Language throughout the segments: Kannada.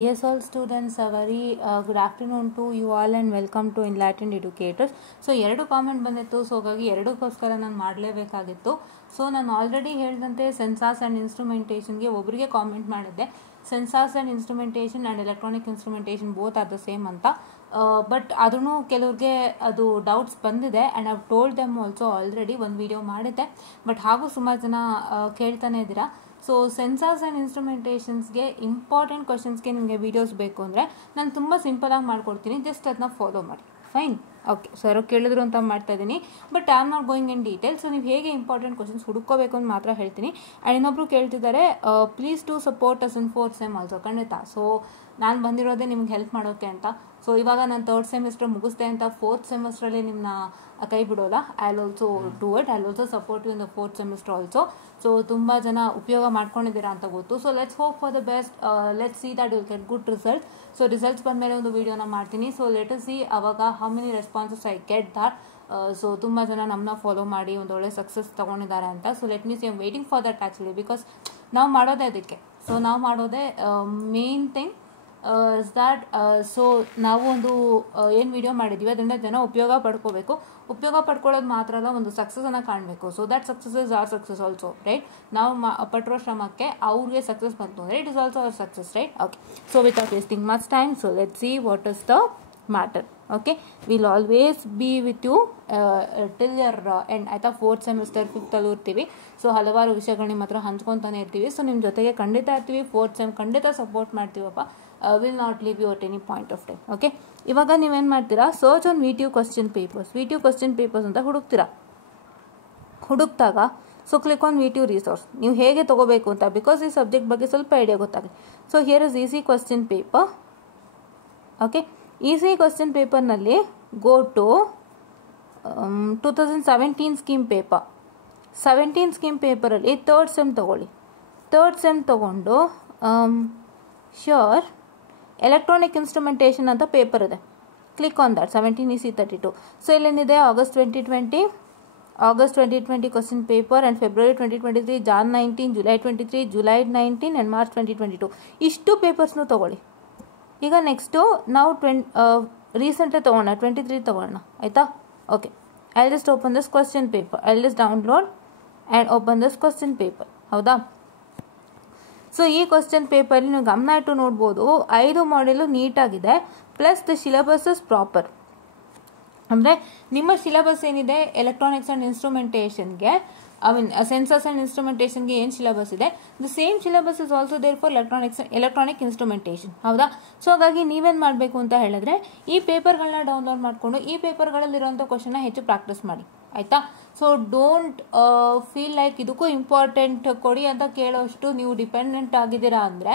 Yes, all students, a very good afternoon to you all and welcome to Enlightened Educators. So, ಎರಡು ಕಾಮೆಂಟ್ ಬಂದಿತ್ತು. ಸೊ ಹಾಗಾಗಿ ಎರಡಕ್ಕೋಸ್ಕರ ನಾನು ಮಾಡಲೇಬೇಕಾಗಿತ್ತು. ಸೊ ನಾನು ಆಲ್ರೆಡಿ ಹೇಳಿದಂತೆ ಸೆನ್ಸಾರ್ಸ್ ಆ್ಯಂಡ್ ಇನ್ಸ್ಟ್ರುಮೆಂಟೇಷನ್ಗೆ ಒಬ್ಬರಿಗೆ ಕಾಮೆಂಟ್ ಮಾಡಿದ್ದೆ. Sensors and instrumentation and electronic instrumentation both are the same ಅಂತ. ಬಟ್ ಅದೂ ಕೆಲವ್ರಿಗೆ ಅದು ಡೌಟ್ಸ್ ಬಂದಿದೆ and I've told them also already ಒಂದು ವಿಡಿಯೋ ಮಾಡಿದ್ದೆ. ಬಟ್ ಹಾಗೂ ಸುಮಾರು ಜನ ಕೇಳ್ತಾನೆ ಇದ್ದೀರಾ. ಸೊ ಸೆನ್ಸಾರ್ಸ್ ಆ್ಯಂಡ್ ಇನ್ಸ್ಟ್ರುಮೆಂಟೇಷನ್ಸ್ಗೆ ಇಂಪಾರ್ಟೆಂಟ್ ಕ್ವಶನ್ಸ್ಗೆ ನಿಮಗೆ ವೀಡಿಯೋಸ್ ಬೇಕು ಅಂದರೆ ನಾನು ತುಂಬ ಸಿಂಪಲಾಗಿ ಮಾಡ್ಕೊಡ್ತೀನಿ. ಜಸ್ಟ್ ಅದನ್ನ ಫಾಲೋ ಮಾಡಿ. Fine, okay. ಸರ್ ಕೇಳಿದ್ರು ಅಂತ ಮಾಡ್ತಾ ಇದ್ದೀನಿ. But I am not going in detail. So ನೀವು ಹೇಗೆ ಇಂಪಾರ್ಟೆಂಟ್ ಕ್ವಶನ್ಸ್ ಹುಡುಕೋಬೇಕು ಅಂತ ಮಾತ್ರ ಹೇಳ್ತೀನಿ. ಆ್ಯಂಡ್ ಇನ್ನೊಬ್ರು ಕೇಳ್ತಿದ್ದಾರೆ, please to support us in 4th sem also. ಖಂಡಿತ. ಸೊ ನಾನು ಬಂದಿರೋದೇ ನಿಮ್ಗೆ ಹೆಲ್ಪ್ ಮಾಡೋಕ್ಕೆ ಅಂತ. ಸೊ ಇವಾಗ ನಾನು 3rd ಸೆಮಿಸ್ಟರ್ ಮುಗಿಸ್ದೆ ಅಂತ 4th ಸೆಮಿಸ್ಟ್ರಲ್ಲಿ ನಿಮ್ಮನ್ನ ಕೈ ಬಿಡೋಲ್ಲ. I will also do it. I will also support you in the 4th semester also. So ತುಂಬ ಜನ ಉಪಯೋಗ ಮಾಡ್ಕೊಂಡಿದ್ದೀರಾ ಅಂತ ಗೊತ್ತು. So let's hope for the best. Let's see that will get good result. So results ಬಂದಮೇಲೆ ಒಂದು ವೀಡಿಯೋನ ಮಾಡ್ತೀನಿ. ಸೊ ಲೆಟ್ ಅಸ್ ಸಿ ಅವಾಗ how many responses I get that. So ತುಂಬ ಜನ ನಮ್ಮನ್ನ ಫಾಲೋ ಮಾಡಿ ಒಂದು ಒಳ್ಳೆ ಸಕ್ಸಸ್ ತೊಗೊಂಡಿದ್ದಾರೆ ಅಂತ. So let me see I'm waiting for that actually, because ನಾವು ಮಾಡೋದೇ ಅದಕ್ಕೆ. ಸೊ ನಾವು ಮಾಡೋದೇ main thing is that. So ನಾವು ಒಂದು ಏನು ವಿಡಿಯೋ ಮಾಡಿದ್ದೀವಿ ಅದರಿಂದ ಜನ ಉಪಯೋಗ ಪಡ್ಕೋಬೇಕು. ಉಪಯೋಗ ಪಡ್ಕೊಳ್ಳೋದು ಮಾತ್ರ ಅಲ್ಲ, ಒಂದು ಸಕ್ಸಸ್ಸನ್ನು ಕಾಣಬೇಕು. So that success is our success also, right? ನಾವು ಪಟ್ಟಿರೋ ಶ್ರಮಕ್ಕೆ ಅವ್ರಿಗೆ ಸಕ್ಸಸ್ ಬಂತು ಅಂದರೆ it is also our success, right? Okay. So without wasting much time, so let see what is the matter. Okay, will always be with you till your end. ಆಯಿತಾ? 4th ಸೆಮಿಸ್ಟರ್ 5th ಅಲ್ಲೂ ಇರ್ತೀವಿ. ಸೊ ಹಲವಾರು ವಿಷಯಗಳನ್ನ ಮಾತ್ರ ಹಂಚ್ಕೊತಾನೆ ಇರ್ತೀವಿ. ಸೊ ನಿಮ್ಮ ಜೊತೆಗೆ ಖಂಡಿತ ಇರ್ತೀವಿ. 4th ಸೆಮ್ ಖಂಡಿತ ಸಪೋರ್ಟ್ ಮಾಡ್ತೀವಪ್ಪ. Will not leave you at any point of time. Okay, ಇವಾಗ ನೀವೇನು ಮಾಡ್ತೀರಾ? Search on VTU question papers. VTU question papers ಅಂತ ಹುಡುಕ್ತೀರಾ. ಹುಡುಕ್ದಾಗ so click on VTU resource. ನೀವು ಹೇಗೆ ತೊಗೋಬೇಕು ಅಂತ, ಬಿಕಾಸ್ ಈ ಸಬ್ಜೆಕ್ಟ್ ಬಗ್ಗೆ ಸ್ವಲ್ಪ ಐಡಿಯಾ ಗೊತ್ತಾಗಲಿ. So here is EC question paper. Okay, EC question ಪೇಪರ್ನಲ್ಲಿ go to 2017 scheme paper. 17 scheme ಪೇಪರಲ್ಲಿ 3rd ಸೆಮ್ ತೊಗೊಳ್ಳಿ. 3rd ಸೆಮ್ ತೊಗೊಂಡು ಶ್ಯೂರ್ ಎಲೆಕ್ಟ್ರಾನಿಕ್ ಇನ್ಸ್ಟ್ರುಮೆಂಟೇಷನ್ ಅಂತ ಪೇಪರ್ ಇದೆ. Click on that. 17 EC32. So ಇಲ್ಲೇನಿದೆ August 2020 question paper and February 2023, Jan 19, July 23, July 19 and March 2022. ಇಷ್ಟು ಪೇಪರ್ಸ್ನು ತೊಗೊಳ್ಳಿ. ಈಗ ನೆಕ್ಸ್ಟು ನಾವು ರೀಸೆಂಟಾಗಿ ತೊಗೊಳ್ಳೋಣ, 23 ತೊಗೊಳ್ಳೋಣ. ಆಯಿತಾ? Okay, I will just open this question paper. I will just download and open this question paper. ಹೌದಾ? ಸೊ ಈ ಕ್ವಶನ್ ಪೇಪರ್ ನೀವು ಗಮನ ಇಟ್ಟು ನೋಡ್ಬೋದು. 5 ಮಾಡೆಲು ನೀಟಾಗಿದೆ. Plus the syllabus is proper. ಅಂದರೆ ನಿಮ್ಮ ಸಿಲೆಬಸ್ ಏನಿದೆ ಎಲೆಕ್ಟ್ರಾನಿಕ್ಸ್ ಆ್ಯಂಡ್ ಇನ್ಸ್ಟ್ರುಮೆಂಟೇಷನ್ಗೆ, ಐ ಮೀನ್ ಸೆನ್ಸರ್ಸ್ ಆ್ಯಂಡ್ ಇನ್ಸ್ಟ್ರುಮೆಂಟೇಷನ್ಗೆ ಏನು ಸಿಲೆಬಸ್ ಇದೆ, the same syllabus is also there for electronic instrumentation. ಹೌದಾ? ಸೊ ಹಾಗಾಗಿ ನೀವೇನು ಮಾಡಬೇಕು ಅಂತ ಹೇಳಿದ್ರೆ, ಈ ಪೇಪರ್ಗಳನ್ನ ಡೌನ್ಲೋಡ್ ಮಾಡಿಕೊಂಡು ಈ ಪೇಪರ್ಗಳಲ್ಲಿರೋಂಥ ಕ್ವಶನ್ನ ಹೆಚ್ಚು ಪ್ರಾಕ್ಟೀಸ್ ಮಾಡಿ. ಆಯಿತಾ? ಸೊ ಡೋಂಟ್ ಫೀಲ್ ಲೈಕ್ ಇದಕ್ಕೂ ಇಂಪಾರ್ಟೆಂಟ್ ಕೊಡಿ ಅಂತ ಕೇಳೋಷ್ಟು ನೀವು ಡಿಪೆಂಡೆಂಟ್ ಆಗಿದ್ದೀರಾ ಅಂದರೆ,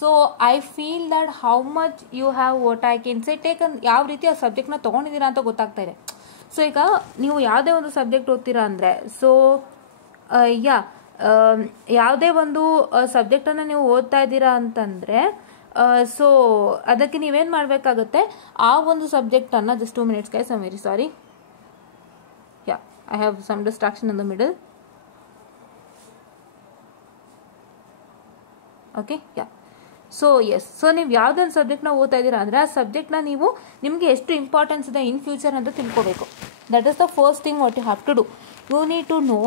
so I feel that how much you have what I can say taken, ಯಾವ ರೀತಿ ಆ ಸಬ್ಜೆಕ್ಟ್ನ ತೊಗೊಂಡಿದ್ದೀರಾ ಅಂತ ಗೊತ್ತಾಗ್ತಾ ಇದೆ. ಸೊ ಈಗ ನೀವು ಯಾವುದೇ ಒಂದು ಸಬ್ಜೆಕ್ಟ್ ಓದ್ತೀರಾ ಅಂದರೆ, ಸೊ ಯಾವುದೇ ಒಂದು ಸಬ್ಜೆಕ್ಟನ್ನು ನೀವು ಓದ್ತಾ ಇದ್ದೀರಾ ಅಂತಂದರೆ, ಸೊ ಅದಕ್ಕೆ ನೀವೇನು ಮಾಡಬೇಕಾಗುತ್ತೆ, ಆ ಒಂದು ಸಬ್ಜೆಕ್ಟನ್ನು just 2 minutes guys, I'm very sorry. I have some distraction in the middle. Okay, yeah. So yes, so ನೀವು ಯಾವುದೊಂದು ಸಬ್ಜೆಕ್ಟ್ನ ಓದ್ತಾ ಇದ್ದೀರಾ ಅಂದರೆ ಆ ಸಬ್ಜೆಕ್ಟ್ನ ನೀವು ನಿಮಗೆ ಎಷ್ಟು ಇಂಪಾರ್ಟೆನ್ಸ್ ಇದೆ ಇನ್ ಫ್ಯೂಚರ್ ಅಂತ ತಿಳ್ಕೋಬೇಕು. That is the first thing what you have to do. You need to know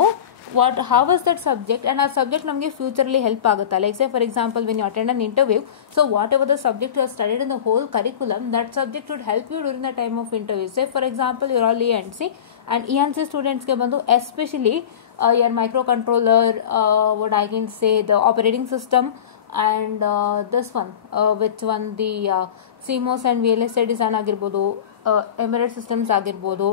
how is that subject, and ಆ ಸಬ್ಜೆಕ್ಟ್ ನಮಗೆ ಫ್ಯೂಚರ್ಲಿ ಹೆಲ್ಪ್ ಆಗುತ್ತಾ. Like say for example when you attend an interview, so whatever the subject you are studied in the whole curriculum, that subject should help you during the time of interview. Say for example your all ENC, and ENC ಸ್ಟೂಡೆಂಟ್ಸ್ಗೆ ಬಂದು especially your micro controller, what I can say the operating system, and this one which one the CMOS and VLSI design ಆಗಿರ್ಬೋದು, embedded systems ಆಗಿರ್ಬೋದು.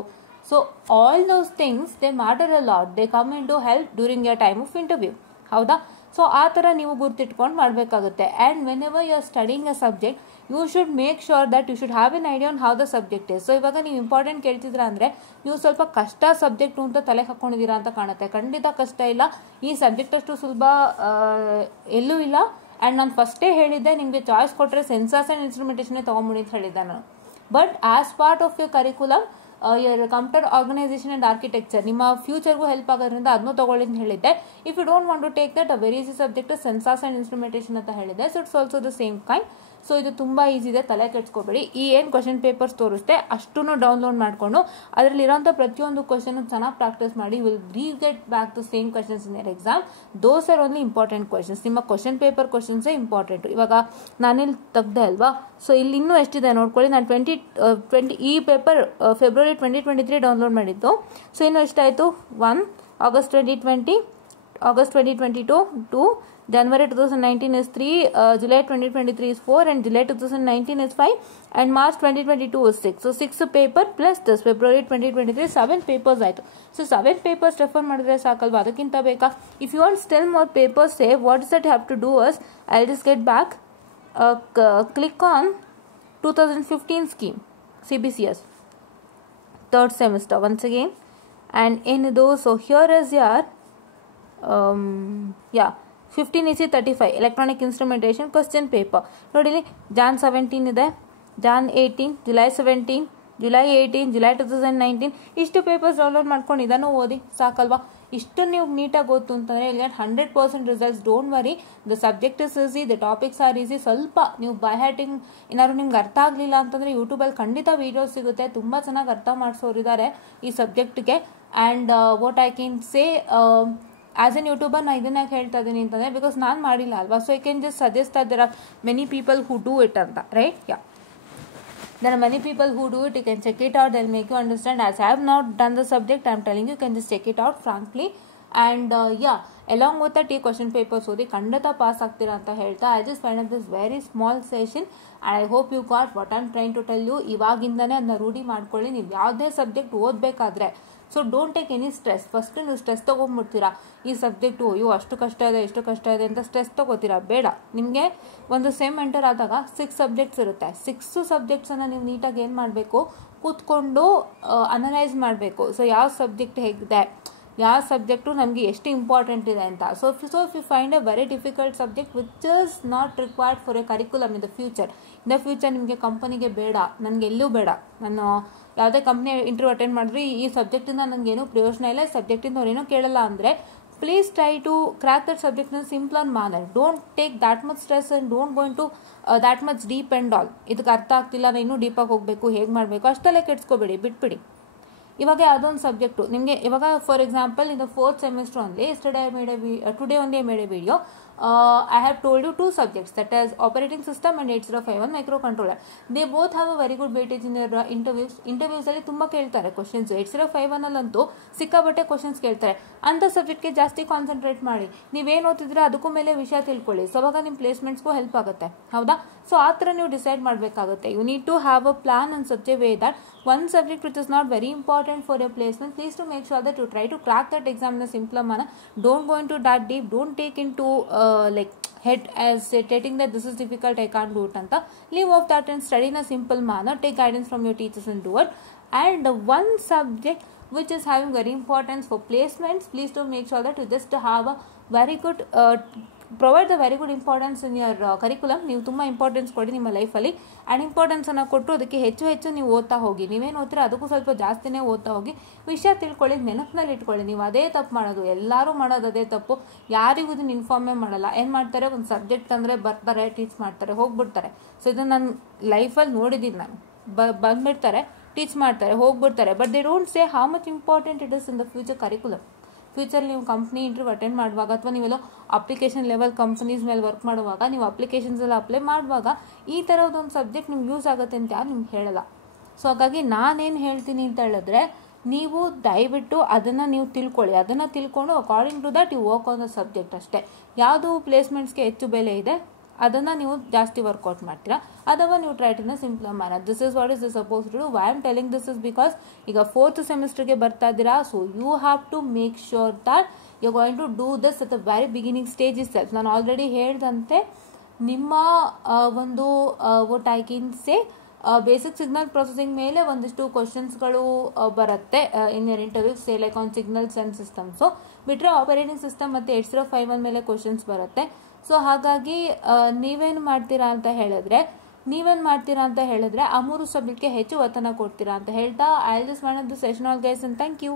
So all those things they matter a lot. They come into help during your time of interview. ಹೌದಾ? ಸೊ ಆ ಥರ ನೀವು ಗುರ್ತಿಟ್ಕೊಂಡು ಮಾಡಬೇಕಾಗುತ್ತೆ. And whenever you are studying a subject, you should make sure that you should have an idea on how the subject is. So ಇವಾಗ ನೀವು ಇಂಪಾರ್ಟೆಂಟ್ ಕೇಳ್ತಿದ್ದೀರಾ ಅಂದರೆ ನೀವು ಸ್ವಲ್ಪ ಕಷ್ಟ ಸಬ್ಜೆಕ್ಟು ಅಂತ ತಲೆ ಹಾಕ್ಕೊಂಡಿದ್ದೀರಾ ಅಂತ ಕಾಣುತ್ತೆ. ಖಂಡಿತ ಕಷ್ಟ ಇಲ್ಲ. ಈ ಸಬ್ಜೆಕ್ಟ್ ಅಷ್ಟು ಸುಲಭ ಎಲ್ಲೂ ಇಲ್ಲ. ಆ್ಯಂಡ್ ನಾನು ಫಸ್ಟೇ ಹೇಳಿದ್ದೆ, ನಿಮಗೆ ಚಾಯ್ಸ್ ಕೊಟ್ಟರೆ ಸೆನ್ಸಾರ್ಸ್ ಆ್ಯಂಡ್ ಇನ್ಸ್ಟ್ರುಮೆಂಟೇಷನ್ನೇ ತೊಗೊಂಬಿಡಿ ಅಂತ ಹೇಳಿದ್ದೆ ನಾನು. But as part of your curriculum, your computer organization and architecture, ನಿಮ್ಮ ಫ್ಯೂಚರ್ಗೂ ಹೆಲ್ಪ್ ಆಗೋದ್ರಿಂದ ಅದನ್ನು ತೊಗೊಳ್ಳಿ ಅಂತ ಹೇಳಿದ್ದೆ. If you don't want to take that, a very easy subject sensors and instrumentation ಅಂತ ಹೇಳಿದೆ. So it's also the same kind. So ಇದು ತುಂಬ ಈಸಿ ಇದೆ, ತಲೆ ಕೆಡ್ಸ್ಕೊಬೇಡಿ. ಈ ಏನು ಕ್ವಶನ್ ಪೇಪರ್ಸ್ ತೋರಿಸ್ತೆ ಅಷ್ಟೂ ಡೌನ್ಲೋಡ್ ಮಾಡಿಕೊಂಡು ಅದರಲ್ಲಿರೋಂಥ ಪ್ರತಿಯೊಂದು ಕ್ವಶನ್ ಚೆನ್ನಾಗಿ ಪ್ರಾಕ್ಟೀಸ್ ಮಾಡಿ. Will get back to same questions in your exam. Those are only important questions. ನಿಮ್ಮ ಕ್ವಶನ್ ಪೇಪರ್ ಕ್ವಶನ್ಸೇ ಇಂಪಾರ್ಟೆಂಟು. ಇವಾಗ ನಾನಿಲ್ಲಿ ತೆಗ್ದೆ ಅಲ್ವಾ, ಸೊ ಇಲ್ಲಿ ಇನ್ನೂ ಎಷ್ಟಿದೆ ನೋಡ್ಕೊಳ್ಳಿ. ನಾನು 20 ಈ ಪೇಪರ್ ಫೆಬ್ರವರಿ 2023 ಡೌನ್ಲೋಡ್ ಮಾಡಿದ್ದು. ಸೊ ಇನ್ನು ಎಷ್ಟಾಯಿತು, 1 August 2020, August 2022 2, January 2019 is 3, July 2023 is 4, and July 2019 is 5, and March 2022 is 6. So 6 paper plus this February 2023 7 papers ಆಯಿತು. ಸೊ 7 papers ರೆಫರ್ ಮಾಡಿದ್ರೆ ಸಾಕಲ್ವಾ, ಅದಕ್ಕಿಂತ ಬೇಕಾ? If you want still more papers, say what is that have to do as I will just get back, click on 2015 scheme CBCS third semester once again, and in those, so here is your 15 EC 35 electronic instrumentation question paper. ನೋಡಿ Jan 17 ಇದೆ, Jan 18, July 17, July 18, July 2019 ಇಷ್ಟು ಪೇಪರ್ಸ್ ಡೌನ್ಲೋಡ್ ಮಾಡ್ಕೊಂಡು ಇದನ್ನು ಓದಿ ಸಾಕಲ್ವಾ. ಇಷ್ಟು ನೀವು ನೀಟಾಗಿ ಓದ್ತು ಅಂತಂದರೆ ಇಲ್ಲಿ 100% results. Don't worry, the subject is easy, the topics are easy. ಸ್ವಲ್ಪ ನೀವು ಬೈ ಹ್ಯಾಟಿಂಗ್ ಏನಾದ್ರು ನಿಮ್ಗೆ ಅರ್ಥ ಆಗಲಿಲ್ಲ ಅಂತಂದರೆ ಯೂಟ್ಯೂಬಲ್ಲಿ ಖಂಡಿತ ವೀಡಿಯೋಸ್ ಸಿಗುತ್ತೆ, ತುಂಬ ಚೆನ್ನಾಗಿ ಅರ್ಥ ಮಾಡಿಸೋರಿದ್ದಾರೆ ಈ ಸಬ್ಜೆಕ್ಟ್ಗೆ. And what I can say as an YouTuber ನಾನು ಇದನ್ನ ಹೇಳ್ತಾ ಇದ್ದೀನಿ ಅಂತಂದರೆ ಬಿಕಾಸ್ ನಾನು ಮಾಡಿಲ್ಲ ಅಲ್ವಾ, so I can just suggest that there are many people who do it ಅಂತ, right? Yeah, there are many people who do it. You can check it out, they'll make you understand. As I have not done the subject, I am telling you can just check it out frankly. And along with that ಈ ಕ್ವಶನ್ ಪೇಪರ್ಸ್ ಓದಿ ಖಂಡಿತ ಪಾಸ್ ಆಗ್ತೀರಾ ಅಂತ ಹೇಳ್ತಾ I just find up this very small session and I hope you got what I am trying to tell you. ಇವಾಗಿಂದನೇ ಅದನ್ನ ರೂಢಿ ಮಾಡ್ಕೊಳ್ಳಿ. ನೀವು ಯಾವುದೇ ಸಬ್ಜೆಕ್ಟ್ ಓದಬೇಕಾದ್ರೆ, so don't take any stress. First ನೀವು ಸ್ಟ್ರೆಸ್ ತೊಗೊಂಡ್ಬಿಡ್ತೀರಾ, ಈ ಸಬ್ಜೆಕ್ಟು ಅಯ್ಯೋ ಅಷ್ಟು ಕಷ್ಟ ಇದೆ ಇಷ್ಟು ಕಷ್ಟ ಇದೆ ಅಂತ ಸ್ಟ್ರೆಸ್ ತೊಗೋತೀರಾ. ಬೇಡ, ನಿಮಗೆ ಒಂದು ಸೆಮ್ ಎಂಟರ್ ಆದಾಗ 6 ಸಬ್ಜೆಕ್ಟ್ಸ್ ಇರುತ್ತೆ. 6 ಸಬ್ಜೆಕ್ಟ್ಸನ್ನು ನೀವು ನೀಟಾಗಿ ಏನು ಮಾಡಬೇಕು, ಕೂತ್ಕೊಂಡು ಅನಲೈಸ್ ಮಾಡಬೇಕು. ಸೊ ಯಾವ ಸಬ್ಜೆಕ್ಟ್ ಹೇಗಿದೆ, ಯಾವ ಸಬ್ಜೆಕ್ಟು ನಮಗೆ ಎಷ್ಟು ಇಂಪಾರ್ಟೆಂಟ್ ಇದೆ ಅಂತ. So if you find a very difficult subject which is not required for a curriculum in the future ನಿಮಗೆ ಕಂಪನಿಗೆ ಬೇಡ, ನನಗೆ ಎಲ್ಲೂ ಬೇಡ, ನಾನು ಯಾವುದೇ ಕಂಪ್ನಿ ಇಂಟರ್ವ್ಯೂ ಅಟೆಂಡ್ ಮಾಡಿದ್ರಿ ಈ ಸಬ್ಜೆಕ್ಟಿಂದ ನನಗೇನು ಪ್ರಯೋಜನ ಇಲ್ಲ, ಸಬ್ಜೆಕ್ಟಿಂದ ಅವ್ರೇನೂ ಕೇಳಲ್ಲ ಅಂದರೆ please try to crack that subject in simple manner. Don't take that much stress and don't going to that much deep and all. ಇದಕ್ಕೆ ಅರ್ಥ ಆಗ್ತಿಲ್ಲ, ನಾನು ಇನ್ನೂ ಡೀಪಾಗಿ ಹೋಗಬೇಕು, ಹೇಗೆ ಮಾಡಬೇಕು ಅಷ್ಟೆಲ್ಲ ಕೆಡ್ಸ್ಕೊಬೇಡಿ, ಬಿಟ್ಬಿಡಿ. ಇವಾಗ ಯಾವುದೊಂದು ಸಬ್ಜೆಕ್ಟು ನಿಮಗೆ ಇವಾಗ for example in the 4th semester only, today only I made a video. I have told you 2 subjects, that is operating system and 8051 microcontroller. They both have a very good weightage in their interviews ಅಲ್ಲಿ ತುಂಬ ಕೇಳ್ತಾರೆ ಕ್ವಶನ್ಸ್. 8051 ಅಲ್ಲಂತೂ ಸಿಕ್ಕಾಬಟ್ಟೆ ಕ್ವಶನ್ಸ್ ಕೇಳ್ತಾರೆ. ಅಂಥ ಸಬ್ಜೆಕ್ಟ್ಗೆ ಜಾಸ್ತಿ ಕಾನ್ಸಂಟ್ರೇಟ್ ಮಾಡಿ. ನೀವೇನು ಓದ್ತಿದ್ರೆ ಅದಕ್ಕೂ ಮೇಲೆ ವಿಷಯ ತಿಳ್ಕೊಳ್ಳಿ. ಸೊ ಅವಾಗ ನಿಮ್ಮ ಪ್ಲೇಸ್ಮೆಂಟ್ಸ್ಗೂ ಹೆಲ್ಪ್ ಆಗುತ್ತೆ, ಹೌದಾ? ಸೊ ಆ ಥರ ನೀವು ಡಿಸೈಡ್ ಮಾಡಬೇಕಾಗುತ್ತೆ. You need to have a plan in such a way that one subject which is not very important for your placement, please to make sure that you try to crack that exam in a simpler manner. Don't go into that deep, don't take into like head as stating that this is difficult, I can't do it anta. Leave off that and study in a simple manner. Take guidance from your teachers and do it. And one subject which is having very importance for placements, please to make sure that you just have a very good provide the very good importance in your curriculum. ನೀವು ತುಂಬ ಇಂಪಾರ್ಟೆನ್ಸ್ ಕೊಡಿ ನಿಮ್ಮ ಲೈಫಲ್ಲಿ. ಆ್ಯಂಡ್ ಇಂಪಾರ್ಟೆನ್ಸನ್ನು ಕೊಟ್ಟು ಅದಕ್ಕೆ ಹೆಚ್ಚು ನೀವು ಓದ್ತಾ ಹೋಗಿ. ನೀವೇನು ಓದ್ತೀರ ಅದಕ್ಕೂ ಸ್ವಲ್ಪ ಜಾಸ್ತಿನೇ ಓದ್ತಾ ಹೋಗಿ. ವಿಷಯ ತಿಳ್ಕೊಳ್ಳಿ, ನೆನಪಿನಲ್ಲಿ ಇಟ್ಕೊಳ್ಳಿ. ನೀವು ಅದೇ ತಪ್ಪು ಮಾಡೋದು, ಎಲ್ಲರೂ ಮಾಡೋದು ಅದೇ ತಪ್ಪು. ಯಾರಿಗೂ ಇದನ್ನು ಇನ್ಫಾರ್ಮೇ ಮಾಡಲ್ಲ. ಏನು ಮಾಡ್ತಾರೆ, ಒಂದು ಸಬ್ಜೆಕ್ಟ್ ಅಂದರೆ ಬರ್ತಾರೆ, ಟೀಚ್ ಮಾಡ್ತಾರೆ, ಹೋಗ್ಬಿಡ್ತಾರೆ. ಸೊ ಇದನ್ನು ನಾನು ಲೈಫಲ್ಲಿ ನೋಡಿದ್ದೀನಿ. ನಾನು ಬಂದುಬಿಡ್ತಾರೆ, ಟೀಚ್ ಮಾಡ್ತಾರೆ, ಹೋಗ್ಬಿಡ್ತಾರೆ. But they don't say how much important it is in the future curriculum. Future ನೀವು ಕಂಪ್ನಿ ಇಂಟರ್ವ್ಯೂ ಅಟೆಂಡ್ ಮಾಡುವಾಗ ಅಥವಾ ನೀವೆಲ್ಲ ಅಪ್ಲಿಕೇಶನ್ ಲೆವೆಲ್ ಕಂಪ್ನೀಸ್ ಮೇಲೆ ವರ್ಕ್ ಮಾಡುವಾಗ, ನೀವು ಅಪ್ಲಿಕೇಶನ್ಸ್ ಎಲ್ಲ ಅಪ್ಲೈ ಮಾಡುವಾಗ ಈ ಥರದೊಂದು ಸಬ್ಜೆಕ್ಟ್ ನಿಮ್ಗೆ ಯೂಸ್ ಆಗುತ್ತೆ ಅಂತ ಯಾರು ನಿಮ್ಗೆ ಹೇಳಲ್ಲ. ಸೊ ಹಾಗಾಗಿ ನಾನೇನು ಹೇಳ್ತೀನಿ ಅಂತ ಹೇಳಿದ್ರೆ, ನೀವು ದಯವಿಟ್ಟು ಅದನ್ನು ನೀವು ತಿಳ್ಕೊಳ್ಳಿ. ಅದನ್ನು ತಿಳ್ಕೊಂಡು according to that you work on the subject ಅಷ್ಟೇ. ಯಾವುದು ಪ್ಲೇಸ್ಮೆಂಟ್ಸ್ಗೆ ಹೆಚ್ಚು ಬೆಲೆ ಇದೆ ಅದನ್ನು ನೀವು ಜಾಸ್ತಿ ವರ್ಕೌಟ್ ಮಾಡ್ತೀರಾ, ಅಥವಾ ನೀವು try to simple manner. This is what is the suppose to do. Why am telling this is because ಈಗ 4th ಸೆಮಿಸ್ಟರ್ಗೆ ಬರ್ತಾ ಇದ್ದೀರಾ. So you have to make sure that you going to do this at the very beginning stage itself. ನಾನು ಆಲ್ರೆಡಿ ಹೇಳ್ದಂತೆ ನಿಮ್ಮ ಒಂದು what I can say basic signal processing ಮೇಲೆ ಒಂದಿಷ್ಟು ಕ್ವಶನ್ಸ್ಗಳು ಬರುತ್ತೆ in your interview, say like on signals and systems. ಬಿಟ್ಟರೆ ಆಪರೇಟಿಂಗ್ ಸಿಸ್ಟಮ್ ಮತ್ತು 8051 ಮೇಲೆ ಕ್ವಶನ್ಸ್ ಬರುತ್ತೆ. ಸೊ ಹಾಗಾಗಿ ನೀವೇನು ಮಾಡ್ತೀರಾ ಅಂತ ಹೇಳಿದ್ರೆ ಆ 3 ಸಬ್ಜೆಕ್ಟ್ಗೆ ಹೆಚ್ಚು ಒತ್ತನ್ನು ಕೊಡ್ತೀರಾ ಅಂತ ಹೇಳ್ತಾ I just want the session all guys and thank you.